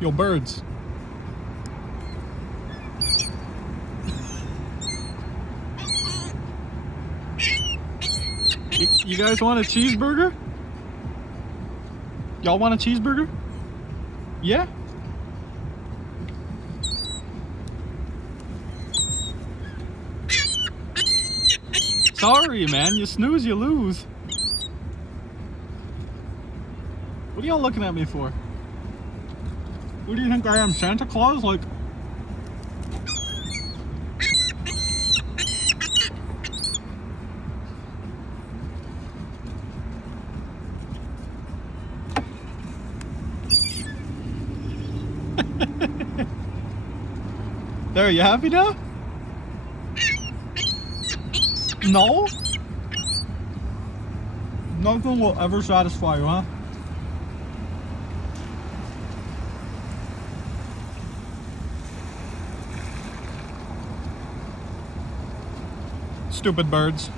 Yo, birds. You guys want a cheeseburger? Y'all want a cheeseburger? Yeah? Sorry, man. You snooze, you lose. What are y'all looking at me for? What do you think I am, Santa Claus? Like... There, you happy now? No? Nothing will ever satisfy you, huh? Stupid birds.